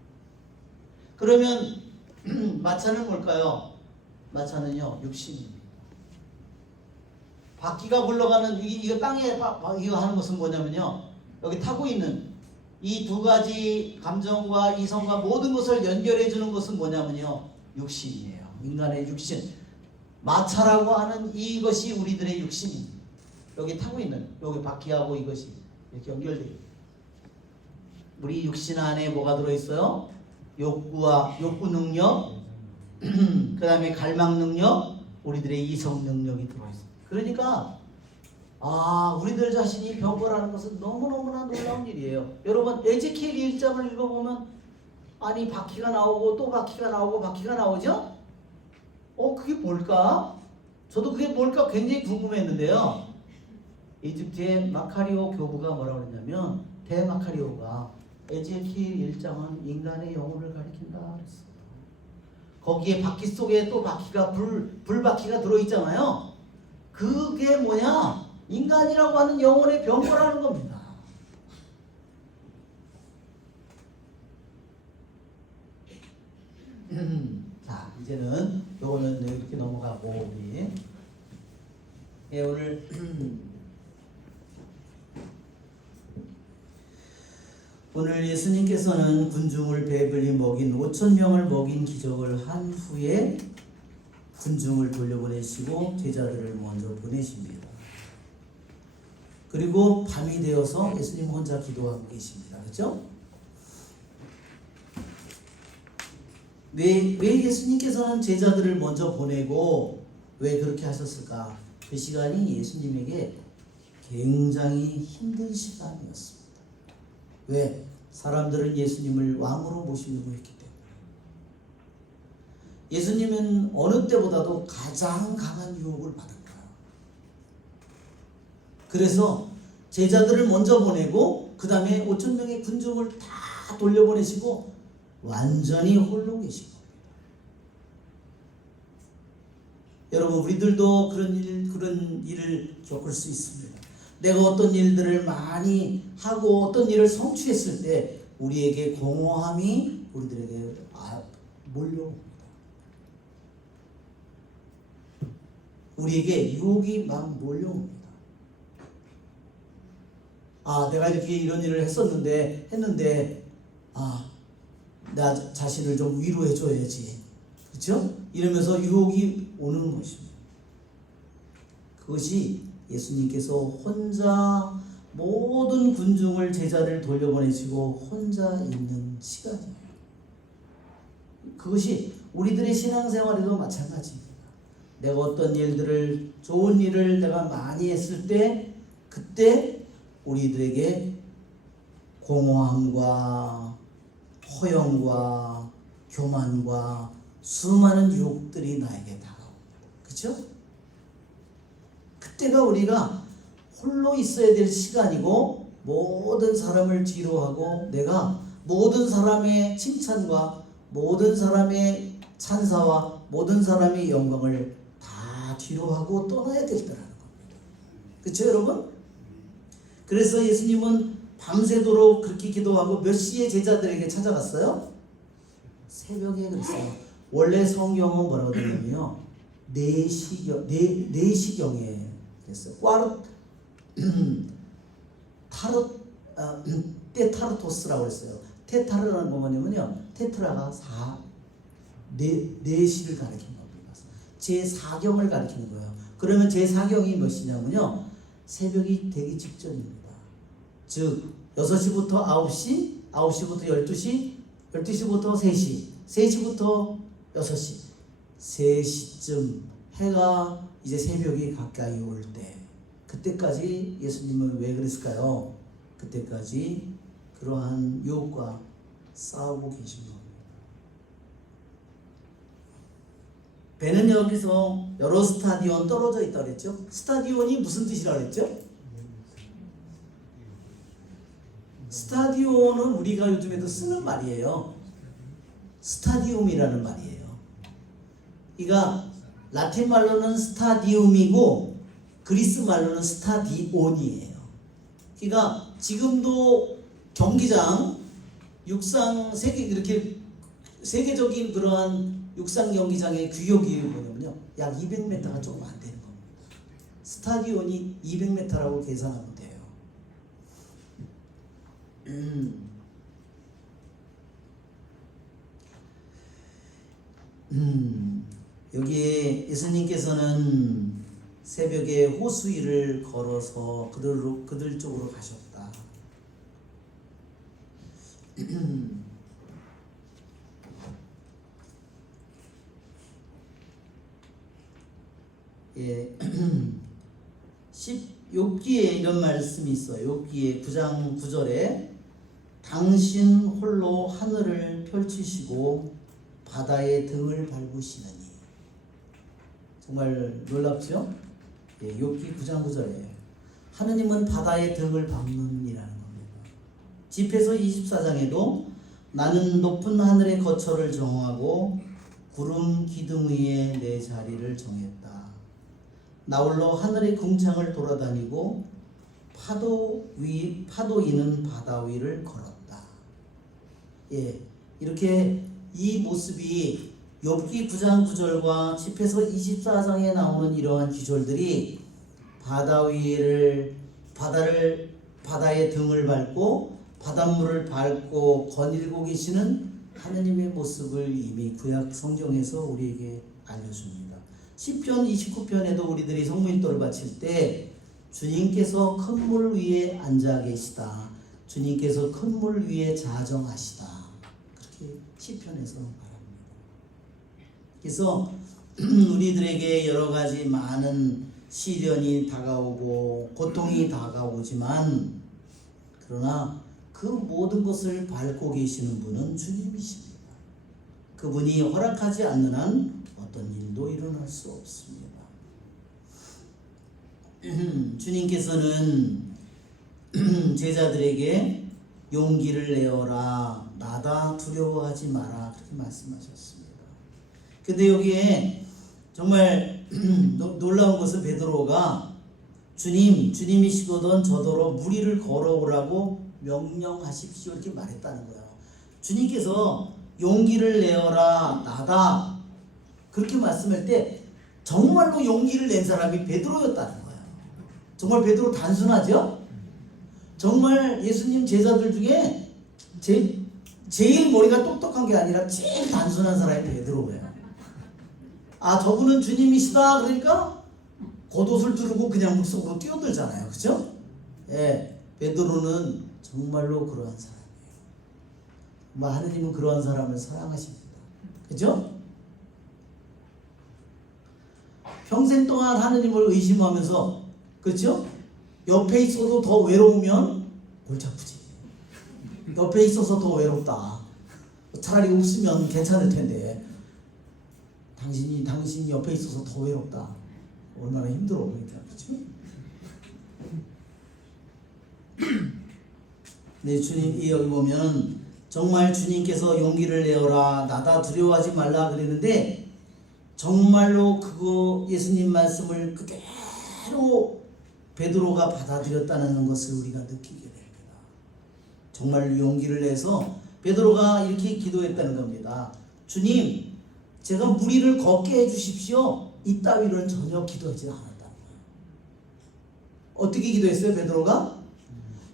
그러면 마차는 뭘까요? 마차는요, 육신입니다. 바퀴가 굴러가는 이거 땅에 이거 하는 것은 뭐냐면요, 여기 타고 있는 이 2가지 감정과 이성과 모든 것을 연결해 주는 것은 뭐냐면요, 육신이에요. 인간의 육신. 마차라고 하는 이것이 우리들의 육신입니다. 여기 타고 있는 여기 바퀴하고 이것이 이렇게 연결되어 있어요. 우리 육신 안에 뭐가 들어있어요? 욕구 능력, 그 다음에 갈망 능력, 우리들의 이성 능력이 들어있어요. 그러니까 우리들 자신이 병거라는 것은 너무너무나 놀라운 일이에요. 여러분 에제키엘 1장을 읽어보면 아니 바퀴가 나오고 또 바퀴가 나오고 바퀴가 나오죠? 그게 뭘까? 저도 그게 뭘까 굉장히 궁금했는데요. 이집트의 마카리오 교부가 뭐라고 했냐면 대마카리오가 에제키엘 1장은 인간의 영혼을 가리킨다 그랬어요. 거기에 바퀴 속에 또 바퀴가 불바퀴가 들어있잖아요. 그게 뭐냐? 인간이라고 하는 영혼의 병거라는 겁니다. 자, 이제는 요거는 이렇게 넘어가고 우리 오늘 오늘 예수님께서는 군중을 배불리 먹인 5,000명을 먹인 기적을 한 후에 군중을 돌려보내시고 제자들을 먼저 보내십니다. 그리고 밤이 되어서 예수님 혼자 기도하고 계십니다. 그렇죠? 왜 예수님께서는 제자들을 먼저 보내고 왜 그렇게 하셨을까? 그 시간이 예수님에게 굉장히 힘든 시간이었습니다. 왜? 사람들은 예수님을 왕으로 모시려고 했기 때문에. 예수님은 어느 때보다도 가장 강한 유혹을 받은 거예요. 그래서 제자들을 먼저 보내고 그 다음에 5,000명의 군중을 다 돌려보내시고 완전히 홀로 계신 겁니다. 여러분 우리들도 그런 일을 겪을 수 있습니다. 내가 어떤 일들을 많이 하고 어떤 일을 성취했을 때 우리에게 공허함이 우리들에게 몰려옵니다. 우리에게 유혹이 막 몰려옵니다. 내가 이렇게 이런 일을 했는데 나 자신을 좀 위로해 줘야지. 그렇죠? 이러면서 유혹이 오는 것입니다. 그것이 예수님께서 혼자 모든 군중을 제자를 돌려보내시고 혼자 있는 시간이에요. 그것이 우리들의 신앙생활에도 마찬가지입니다. 내가 어떤 일들을 좋은 일을 내가 많이 했을 때 그때 우리들에게 공허함과 허영과 교만과 수많은 유혹들이 나에게 다가옵니다. 그렇죠? 그때가 우리가 홀로 있어야 될 시간이고 모든 사람을 뒤로 하고 내가 모든 사람의 칭찬과 모든 사람의 찬사와 모든 사람의 영광을 다 뒤로 하고 떠나야 될 때라는 겁니다. 그렇죠 여러분? 그래서 예수님은 밤새도록 그렇게 기도하고 몇 시에 제자들에게 찾아갔어요? 새벽에 그랬어요. 원래 성경은 뭐라고 되냐면요 4시경에 그랬어요. 테타르토스라고 했어요. 테타르라는 거 뭐냐면요 테트라가 4시를 가리키는 겁니다. 제4경을 가리키는 거예요. 그러면 제4경이 몇 시냐면요 새벽이 되기 직전입니다. 즉 6시부터 9시, 9시부터 12시, 12시부터 3시, 3시부터 6시 3시쯤 해가 이제 새벽이 가까이 올 때 그때까지 예수님은 왜 그랬을까요? 그때까지 그러한 유혹과 싸우고 계신 겁니다. 배는 여기서 여러 스타디온 떨어져 있다 그랬죠? 스타디온이 무슨 뜻이라 그랬죠? 스타디온은 우리가 요즘에도 쓰는 말이에요. 스타디움이라는 말이에요. 그러니까 라틴 말로는 스타디움이고 그리스 말로는 스타디온이에요. 그러니까 지금도 경기장 육상 이렇게 세계적인 그러한 육상 경기장의 규격이 뭐냐면요 약 200m가 조금 안 되는 겁니다. 스타디온이 200m라고 계산하면 돼요. 여기에 예수님께서는 새벽에 호수 위를 걸어서 그들 쪽으로 가셨다. 예. 욥기에 이런 말씀이 있어요. 욥기에 9장 9절에 당신 홀로 하늘을 펼치시고 바다에 등을 밟으시느니. 정말 놀랍죠? 예, 욥기 9장 9절에 하느님은 바다에 등을 밟는 이라는 겁니다. 집에서 24장에도 나는 높은 하늘의 거처를 정하고 구름 기둥 위에 내 자리를 정했다. 나홀로 하늘의 궁창을 돌아다니고 파도 이는 바다 위를 걸었다. 예, 이렇게 이 모습이 욥기 9장 9절과 집에서 24장에 나오는 이러한 기절들이 바다에 등을 밟고 바닷물을 밟고 거닐고 계시는 하느님의 모습을 이미 구약 성경에서 우리에게 알려줍니다. 시편 29편에도 우리들이 성문일도를 바칠 때 주님께서 큰 물 위에 앉아 계시다. 주님께서 큰 물 위에 자정하시다. 그렇게 시편에서 말합니다. 그래서 우리들에게 여러 가지 많은 시련이 다가오고 고통이 다가오지만 그러나 그 모든 것을 밟고 계시는 분은 주님이십니다. 그분이 허락하지 않는 한 어떤 일도 일어날 수 없습니다. 주님께서는 제자들에게 용기를 내어라, 나다, 두려워하지 마라 그렇게 말씀하셨습니다. 근데 여기에 정말 놀라운 것은 베드로가 주님이시거든 저더러 무리를 걸어오라고 명령하십시오 이렇게 말했다는 거예요. 주님께서 용기를 내어라, 나다 그렇게 말씀할 때 정말로 용기를 낸 사람이 베드로였다는 거예요. 정말 베드로 단순하죠? 정말 예수님 제자들 중에 제일 머리가 똑똑한 게 아니라 제일 단순한 사람이 베드로예요. 아, 저분은 주님이시다 그러니까 겉옷을 두르고 그냥 물속으로 뛰어들잖아요. 그죠? 예, 베드로는 정말로 그러한 사람이에요. 하느님은 그러한 사람을 사랑하십니다. 그죠? 평생 동안 하느님을 의심하면서, 그렇죠? 옆에 있어도 더 외로우면 골치 아프지. 옆에 있어서 더 외롭다. 차라리 없으면 괜찮을 텐데 당신이 옆에 있어서 더 외롭다. 얼마나 힘들어. 그러니까, 그렇죠? 네, 주님 이 여기 보면 정말 주님께서 용기를 내어라, 나다 두려워하지 말라 그랬는데 정말로 그거 예수님 말씀을 그대로 베드로가 받아들였다는 것을 우리가 느끼게 됩니다. 정말 용기를 내서 베드로가 이렇게 기도했다는 겁니다. 주님, 제가 무리를 걷게 해주십시오. 이따위로는 전혀 기도하지 않았다는 거예요. 어떻게 기도했어요, 베드로가?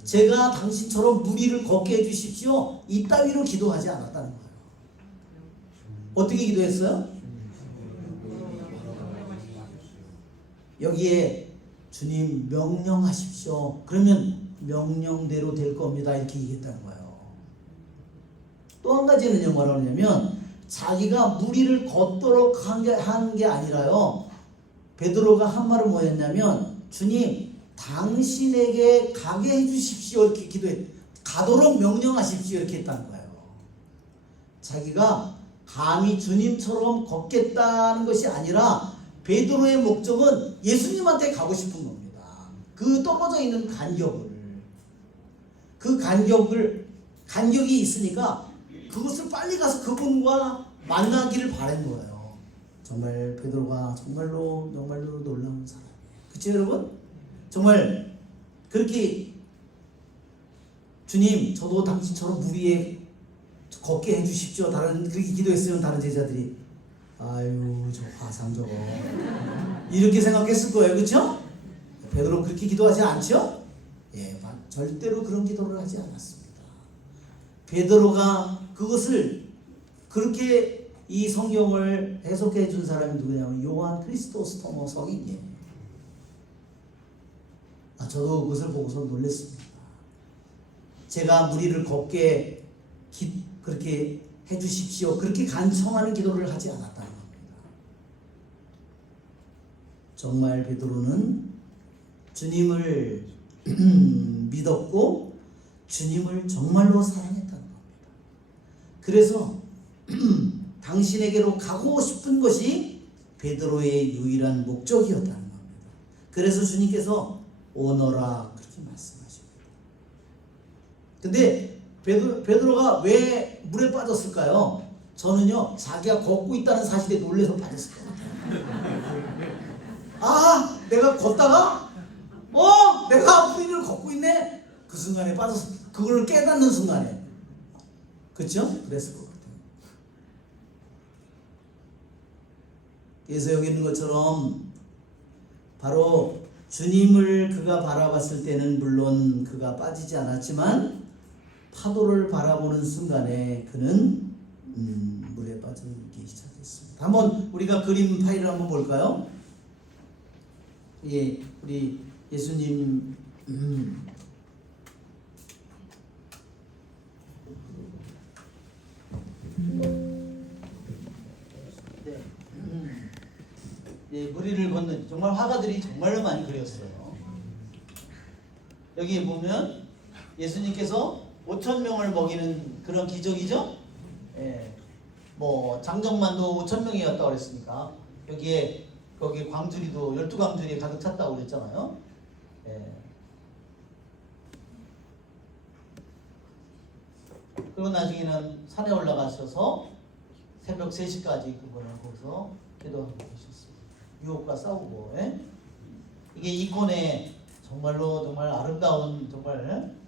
제가 당신처럼 무리를 걷게 해주십시오. 이따위로 기도하지 않았다는 거예요. 어떻게 기도했어요? 여기에 주님 명령하십시오. 그러면 명령대로 될 겁니다. 이렇게 얘기했다는 거예요. 또 한 가지는요, 뭐라고 하냐면 자기가 무리를 걷도록 한 게 아니라요, 베드로가 한 말은 뭐였냐면 주님, 당신에게 가게 해주십시오. 이렇게 기도해. 가도록 명령하십시오. 이렇게 했다는 거예요. 자기가 감히 주님처럼 걷겠다는 것이 아니라 베드로의 목적은 예수님한테 가고 싶은 겁니다. 그 떨어져 있는 그 간격이 있으니까 그것을 빨리 가서 그분과 만나기를 바란 거예요. 정말 베드로가 정말로 놀라운 사람이에요. 그렇죠, 여러분? 정말 그렇게 주님, 저도 당신처럼 무리에 걷게 해주십시오. 그렇게 기도했으면 다른 제자들이 아유, 저 화상 저거 이렇게 생각했을 거예요. 그렇죠? 베드로 그렇게 기도하지 않죠? 예, 절대로 그런 기도를 하지 않았습니다. 베드로가 그것을 그렇게 이 성경을 해석해 준 사람이 누구냐면 요한 크리스토스토머 성인이에요. 저도 그것을 보고서 놀랐습니다. 제가 무리를 걷게 그렇게 해주십시오. 그렇게 간청하는 기도를 하지 않았다는 겁니다. 정말 베드로는 주님을 믿었고 주님을 정말로 사랑했다는 겁니다. 그래서 당신에게로 가고 싶은 것이 베드로의 유일한 목적이었다는 겁니다. 그래서 주님께서 오너라 그렇게 말씀하십니다. 근데 베드로가 왜 물에 빠졌을까요? 저는요, 자기가 걷고 있다는 사실에 놀라서 빠졌을 것 같아요. 내가 걷다가 내가 무리를 걷고 있네. 그 순간에 빠졌어. 그걸 깨닫는 순간에. 그렇죠? 그랬을 것 같아요. 그래서 여기 있는 것처럼 바로 주님을 그가 바라봤을 때는 물론 그가 빠지지 않았지만 파도를 바라보는 순간에 그는 물에 빠지기 시작했습니다. 한번 우리가 그림 파일을 한번 볼까요? 예, 우리 예수님 예, 무리를 걷는 정말 화가들이 정말로 많이 그렸어요. 여기 보면 예수님께서 5,000명을 먹이는 그런 기적이죠. 예, 뭐 장정만도 5,000명이었다고 그랬으니까 거기 광주리도 12광주리에 가득 찼다고 그랬잖아요. 예. 그리고 나중에는 산에 올라가셔서 새벽 3시까지 그거는 거기서 기도하고 계셨습니다. 유혹과 싸우고. 예? 이게 이콘의 정말로 정말 아름다운 정말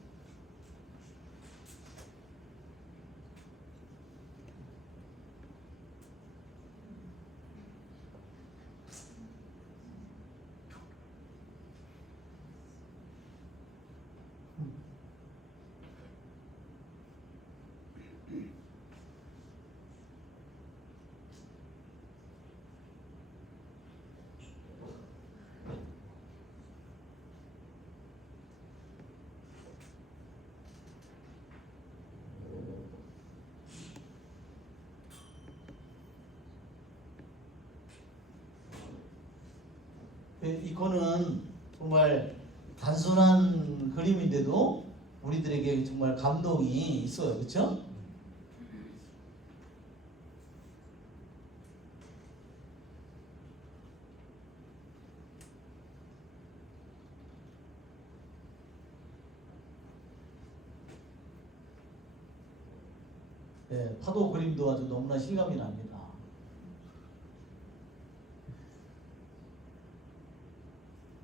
이거는 정말 단순한 그림인데도 우리들에게 정말 감동이 있어요. 그렇죠? 네, 파도 그림도 아주 너무나 실감이 납니다.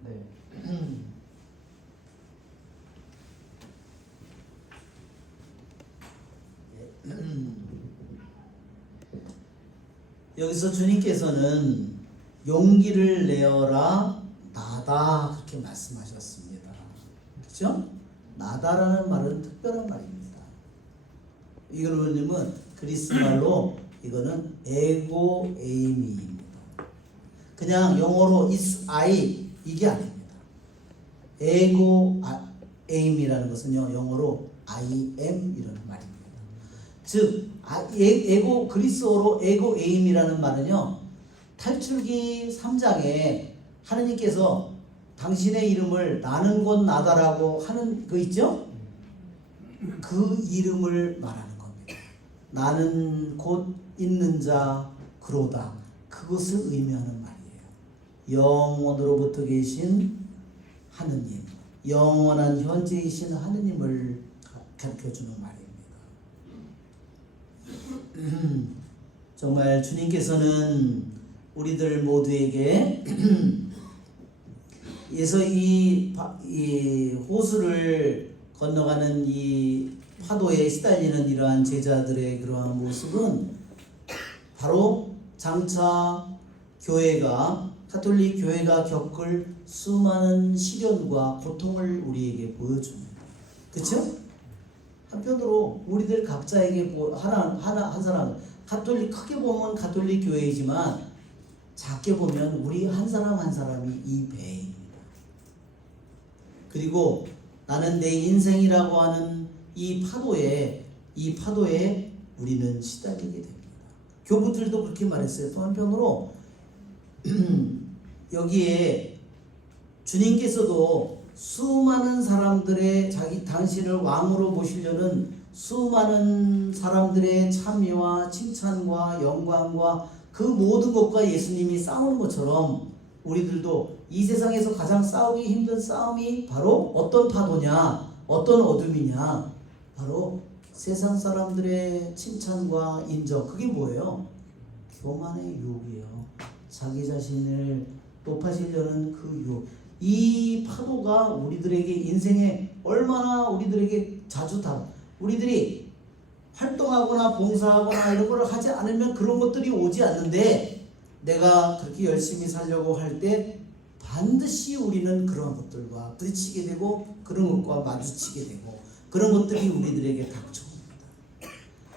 네. 여기서 주님께서는 용기를 내어라 나다 그렇게 말씀하셨습니다. 그렇죠? 나다라는 말은 특별한 말입니다. 이거는 그리스 말로 이거는 에고 에이미입니다. 그냥 영어로 is I 이게 아닙니다. 에고 에임이라는 것은요 영어로 I am 이라는 말입니다. 즉 에고 그리스어로 에고 에임이라는 말은요 탈출기 3장에 하느님께서 당신의 이름을 나는 곧 나다라고 하는 거 있죠? 그 이름을 말하는 겁니다. 나는 곧 있는 자 그로다. 그것을 의미하는 말이에요. 영원으로부터 계신 하느님, 영원한 현재이신 하느님을 가르쳐주는 말입니다. 정말 주님께서는 우리들 모두에게 에서 이 호수를 건너가는 이 파도에 시달리는 이러한 제자들의 그러한 모습은 바로 장차 교회가 가톨릭 교회가 겪을 수많은 시련과 고통을 우리에게 보여줍니다. 그렇죠? 한편으로 우리들 각자에게 한 사람 가톨릭 크게 보면 가톨릭 교회이지만 작게 보면 우리 한 사람 한 사람이 이 배입니다. 그리고 나는 내 인생이라고 하는 이 파도에 우리는 시달리게 됩니다. 교부들도 그렇게 말했어요. 또 한편으로 여기에 주님께서도 수많은 사람들의 당신을 왕으로 모시려는 수많은 사람들의 참여와 칭찬과 영광과 그 모든 것과 예수님이 싸우는 것처럼 우리들도 이 세상에서 가장 싸우기 힘든 싸움이 바로 어떤 파도냐, 어떤 어둠이냐, 바로 세상 사람들의 칭찬과 인정. 그게 뭐예요? 교만의 유혹이에요. 자기 자신을 높아지려는 그 유혹. 이 파도가 우리들에게 인생에 얼마나 우리들에게 자주 우리들이 활동하거나 봉사하거나 이런 걸 하지 않으면 그런 것들이 오지 않는데 내가 그렇게 열심히 살려고 할 때 반드시 우리는 그런 것들과 부딪히게 되고 그런 것과 마주치게 되고 그런 것들이 우리들에게 닥쳐옵니다.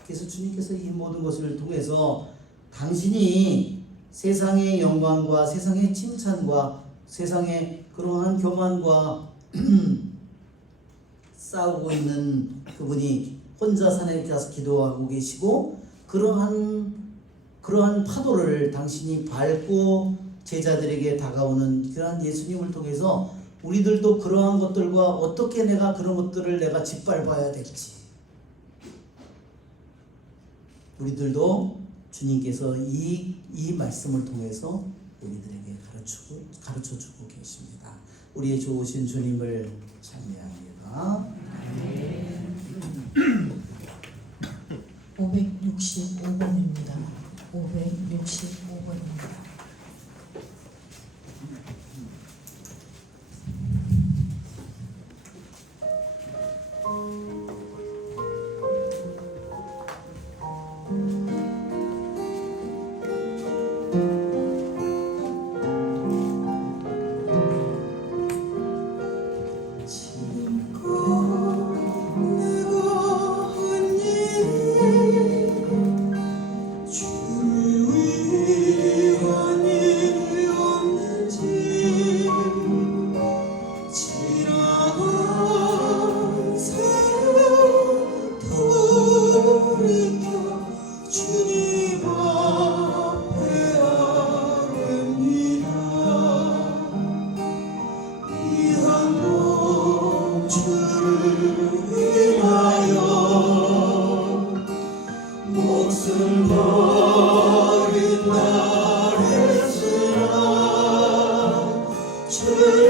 그래서 주님께서 이 모든 것을 통해서 당신이 세상의 영광과 세상의 칭찬과 세상의 그러한 교만과 싸우고 있는 그분이 혼자 산에 가서 기도하고 계시고 그러한 파도를 당신이 밟고 제자들에게 다가오는 그러한 예수님을 통해서 우리들도 그러한 것들과 어떻게 내가 그런 것들을 내가 짓밟아야 될지 우리들도 주님께서 이 말씀을 통해서 우리들에게 가르쳐주고 계십니다. 우리의 좋으신 주님을 찬미합니다. 565번입니다. 565번입니다. 주를 위하여 예수